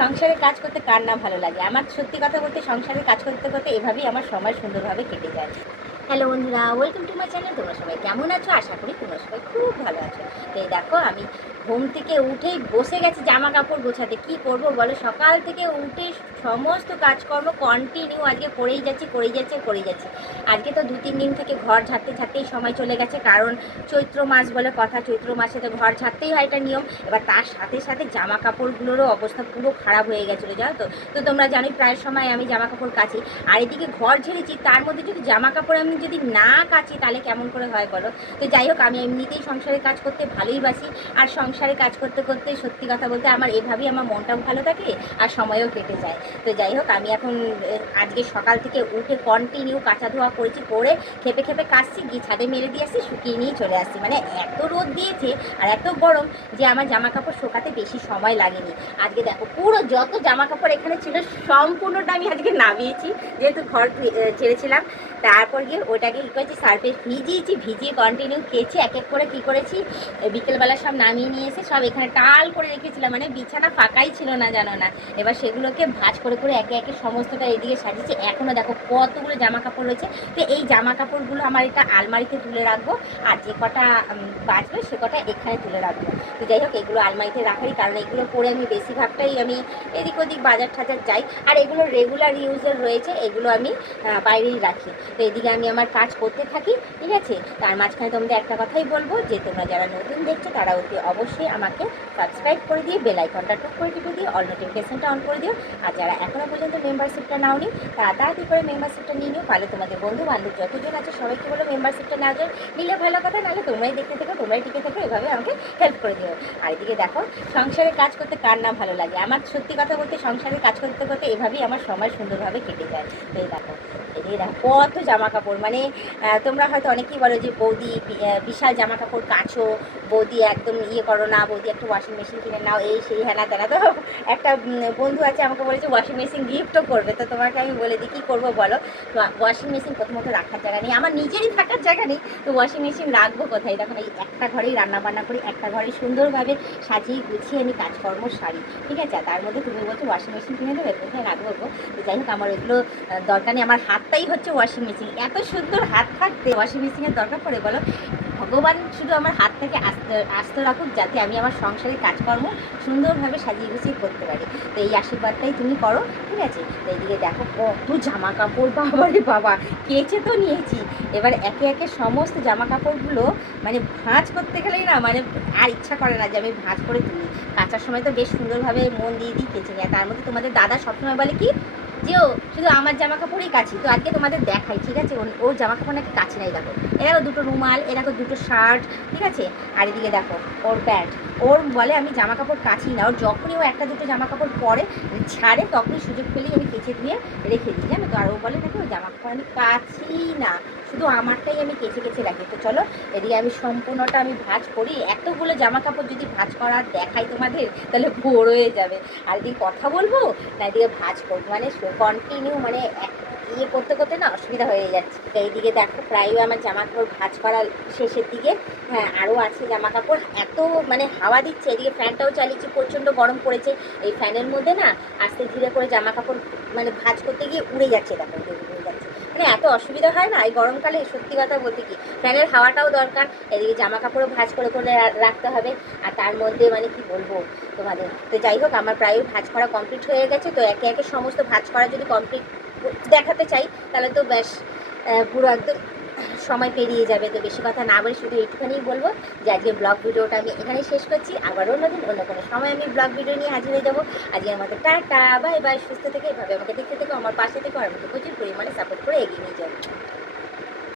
সংসারের কাজ করতে কার না ভালো লাগে? আমার সত্যি কথা বলতে সংসারের কাজ করতে করতে এভাবেই আমার সময় সুন্দরভাবে কেটে যায়। হ্যালো বন্ধুরা, ওয়েলকাম টু মাই চ্যানেল। তোমরা সবাই কেমন আছো? আশা করি তোমরা সবাই খুব ভালো আছো। তো এই দেখো, আমি ঘুম থেকে উঠেই বসে গেছি জামা কাপড় গোছাতে। কি করব বলো, সকাল থেকে উঠে সমস্ত কাজকর্ম কন্টিনিউ আজকে করেই যাচ্ছি। আজকে তো 2-3 দিন থেকে ঘর ঝাড়তেই সময় চলে গেছে, কারণ চৈত্র মাস বলে কথা। চৈত্র মাসে তো ঘর ঝাড়তেই হয়, এটা নিয়ম। এবার তার সাথে সাথে জামা কাপড়গুলোরও অবস্থা পুরো খারাপ হয়ে গেছিলো, জানো তো। তো তোমরা জানোই প্রায় সময় আমি জামা কাপড় কাচি, আর এদিকে ঘর ঝেড়েছি, তার মধ্যে যদি জামা কাপড় আমি যদি না কাচি তাহলে কেমন করে হয় বলো। তো যাই হোক, আমি এমনিতেই সংসারে কাজ করতে ভালোই বাসি, আর সংসারে কাজ করতে করতে সত্যি কথা বলতে আমার এভাবেই আমার মনটাও ভালো থাকে আর সময়ও কেটে যায়। তো যাই হোক, আমি এখন আজকে সকাল থেকে উঠে কন্টিনিউ কাঁচা ধোয়া করেছি, করে খেপে খেপে কাচছি, গিয়ে ছাদে মেরে দিয়ে আসছি, শুকিয়ে নিয়ে চলে আসছি। মানে এত রোদ দিয়েছে আর এত গরম যে আমার জামা কাপড় শোকাতে বেশি সময় লাগেনি। আজকে দেখো, পুরো যত জামা কাপড় এখানে ছিল সম্পূর্ণটা আমি আজকে নামিয়েছি, যেহেতু ঘর ছেড়েছিলাম। তারপর গিয়ে ওটাকে কী করেছি, সার্ফে ভিজিয়ে কন্টিনিউ কেচে এক এক করে কী করেছি, বিকেলবেলা সব নামিয়ে নিয়ে এসে সব এখানে টাল করে রেখেছিলাম। মানে বিছানা ফাঁকাই ছিল না, জানো না। এবার সেগুলোকে ভাঁজ করে করে একে একে সমস্তটা এদিকে সাজিয়েছি। এখনও দেখো কতগুলো জামা কাপড় রয়েছে। তো এই জামা কাপড়গুলো আমার এটা আলমারিতে তুলে রাখবো, আর যে কটা বাঁচবে সে কটা এখানে তুলে রাখবো। তো যাই হোক, এগুলো আলমারিতে রাখারই কারণ এগুলো পরে আমি বেশিরভাগটাই আমি এদিক ওদিক বাজার টাজার যাই, আর এগুলো রেগুলার ইউজের রয়েছে, এগুলো আমি বাইরেই রাখি। তো এদিকে আমি আমার কাজ করতে থাকি, ঠিক আছে। তার মাঝখানে তোমাদের একটা কথাই বলবো, যে তোমরা যারা নতুন দেখছো তারা অতি অবশ্যই আমাকে সাবস্ক্রাইব করে দিয়ে বেল আইকনটা টুক করে টিপে দিয়ে অল নোটিফিকেশনটা অন করে দিও। আর যারা এখনও পর্যন্ত মেম্বারশিপটা নাওনি তারা তাড়াতাড়ি করে মেম্বারশিপটা নিয়ে নিও। তাহলে তোমাদের বন্ধু বান্ধব যতজন আছে সবাইকে বলো মেম্বারশিপটা নেওয়ার জন্য। নিলে ভালো কথা, নাহলে তোমরাই দেখতে থাকো, তোমরাই টিকে থাকো, এভাবে আমাকে হেল্প করে দিও। আর এদিকে দেখো, সংসারের কাজ করতে কার না ভালো লাগে? আমার সত্যি কথা বলতে সংসারের কাজ করতে করতে এভাবেই আমার সময় সুন্দরভাবে কেটে যায়। তো এই দেখো, এদিকে দেখো কত জামা কাপড়। মানে তোমরা হয়তো অনেকেই বলো যে বৌদি বিশাল জামা কাপড় কাচো, বৌদি একদম করো না, বৌদি একটা ওয়াশিং মেশিন কিনে নাও, এই সেই হ্যানা তেনা। তো একটা বন্ধু আছে আমাকে বলেছে ওয়াশিং মেশিন গিফটও করবে। তো তোমাকে আমি বলে দিই কী করবো বলো। তো ওয়াশিং মেশিন প্রথমত রাখার জায়গা নেই, আমার নিজেরই থাকার জায়গা নেই, তো ওয়াশিং মেশিন রাখবো কোথায়? দেখুন, এই একটা ঘরেই রান্নাবান্না করি, একটা ঘরে সুন্দরভাবে সাজিয়ে গুছিয়ে আমি কাজকর্ম সারি, ঠিক আছে। তার মধ্যে তুমি বলছো ওয়াশিং মেশিন কিনে দেবে, কোথায় রাখবো? তো যাই হোক, আমার ওইগুলো দরকার নেই। আমার হাতটাই হচ্ছে ওয়াশিং মেশিন। এত সুন্দর হাত থাকতে ওয়াশিং মেশিনের দরকার পড়ে বলো? ভগবান শুধু আমার হাতটাকে আস্ত রাখুক, যাতে আমি আমার সংসারের কাজকর্ম সুন্দরভাবে সাজিয়ে গুছিয়ে করতে পারি। তো এই আশীর্বাদটাই তুমি করো, ঠিক আছে। তো এইদিকে দেখো কত জামা কাপড়, বাবা রে বাবা, কেচে তো নিয়েছি। এবার একে একে সমস্ত জামা কাপড়গুলো মানে ভাঁজ করতে গেলেই না, মানে আর ইচ্ছা করে না যে আমি ভাঁজ করে তুলি। কাচার সময় তো বেশ সুন্দরভাবে মন দিয়ে কেচে নিই। তার মধ্যে তোমাদের দাদা সবসময় বলে কি যে ও শুধু আমার জামা কাপড়ই কাচি। তো আজকে তোমাদের দেখাই, ঠিক আছে। ওর জামা কাপড় নাকি কাছে নাই। দেখো, এরকম দুটো রুমাল, এরকম দুটো শার্ট, ঠিক আছে। আর এদিকে দেখো ওর প্যান্ট। ওর বলে আমি জামা কাপড় কাচি না, ওর যখনই ও একটা দুটো জামা কাপড় পরে ছাড়ে তখনই সুযোগ পেলেই আমি কেচে ধুয়ে রেখে দিই, জানো তো। আর ও বলে নাকি ওই জামা কাপড় আমি কাচি না, শুধু আমারটাই আমি কেচে কেচে রাখি। তো চলো, এদিকে আমি সম্পূর্ণটা আমি ভাঁজ করি। এতগুলো জামা কাপড় যদি ভাঁজ করার দেখাই তোমাদের তাহলে বোর হয়ে যাবে। আর এদিকে কথা বলবো না এদিকে ভাঁজ করবো, মানে কন্টিনিউ মানে করতে করতে না অসুবিধা হয়ে যাচ্ছে। তো এইদিকে দেখো প্রায়ই আমার জামা কাপড় ভাঁজ করার শেষের দিকে। হ্যাঁ, আরও আছে জামা কাপড়। এত মানে হাওয়া দিচ্ছে, এদিকে ফ্যানটাও চালিয়েছি, প্রচণ্ড গরম পড়েছে। এই ফ্যানের মধ্যে না আস্তে ধীরে করে জামা কাপড় মানে ভাঁজ করতে গিয়ে উড়ে যাচ্ছে, দেখো উড়ে যাচ্ছে। মানে এত অসুবিধা হয় না এই গরমকালে, সত্যি কথা বলতে কি। ফ্যানের হাওয়াটাও দরকার, এদিকে জামা কাপড়ও ভাঁজ করে করে রাখতে হবে। আর তার মধ্যে মানে কি বলবো তোমাদের। তো যাই হোক, আমার প্রায় ভাঁজ করা কমপ্লিট হয়ে গেছে। তো একে একে সমস্ত ভাঁজ করা যদি কমপ্লিট দেখাতে চাই তাহলে তো ব্যাস পুরো একদম সময় পেরিয়ে যাবে। তো বেশি কথা না বলে শুধু এইটুখানেই বলবো যে আজকে ব্লগ ভিডিওটা আমি এখানেই শেষ করছি। আবার অন্যদিন অন্য কোনো সময় আমি ব্লগ ভিডিও নিয়ে হাজির হয়ে যাবো। আজকে আমাদের টাটা, বাই বাই, সুস্থ থেকে এভাবে আমাকে দেখতে থেকো, আমার পাশে থেকো, আর আমাকে প্রচুর পরিমাণে সাপোর্ট করে এগিয়ে নিয়ে যাবো।